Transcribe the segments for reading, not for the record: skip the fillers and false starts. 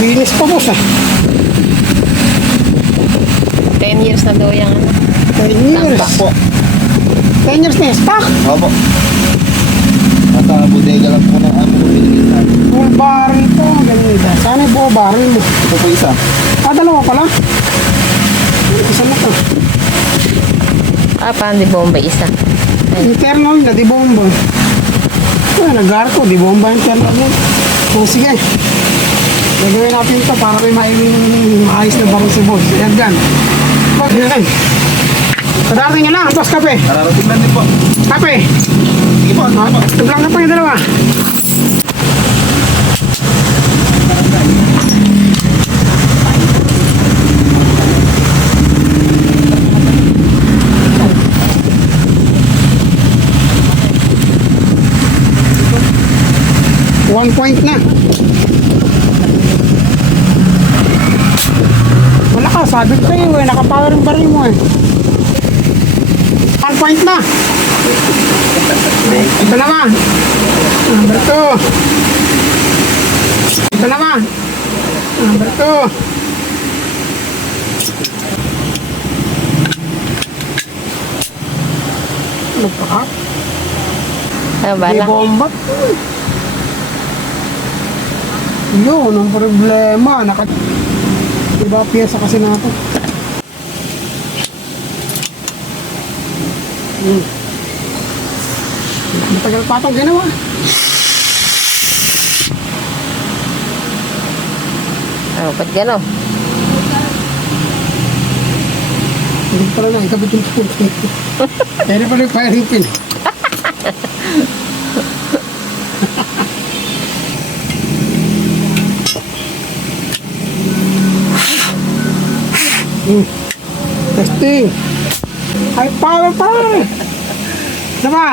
Linis pa boss ah. 10 years na daw yung 10 years. Stock po. 10 years na stock. Opo. Nasa bodega lang po ng aming binigay sa amin. Full barrel po. Ganda. Sana yung buo barrel mo. Ito po isa. Dalawa pala. Isa na to. paano di bomba isa? Internal na di bomba. Nag-arco, di bomba internal yan. Sige. Gagawin natin ito para may maayos na barong si boss. Ayan dyan. Yan. Padating nyo lang, boss, kape. Nararating lang din po. Kape. Sige po. Tublang ka pa yung dalawa. One point na. Wala ka, sabi ko sa'yo eh, nakapower yung baril mo eh. 1 point na. Ito naman. Number 2. Ito naman. Number 2. Ano pa ka? Ano May bala? bomba. Yun, ang problema. Diba piyesa kasi natin. Matagal pa itong ginawa. Oh, ba't gano'n? Hindi pala na, ikabit yung puti. Kaya na pala yung firing pin. Testing. High power pa. Isa pa.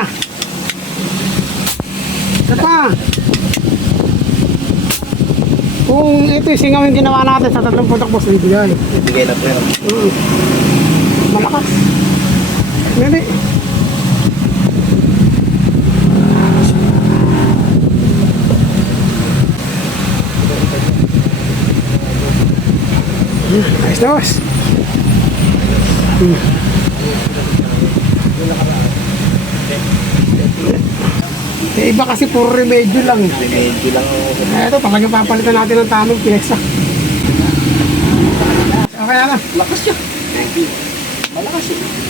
Isa pa. Kung ito yung singaw yung ginawa natin sa 30 takbos, ibigay. Ibigay na po yun. Malakas. Hindi. Ayos na boss. Eh, iba kasi puro remedyo lang. Remedyo lang. Ito, talagang papalitan natin ng tamang pyesa. Okay na. Lakas siya. Thank you. Malakas siya.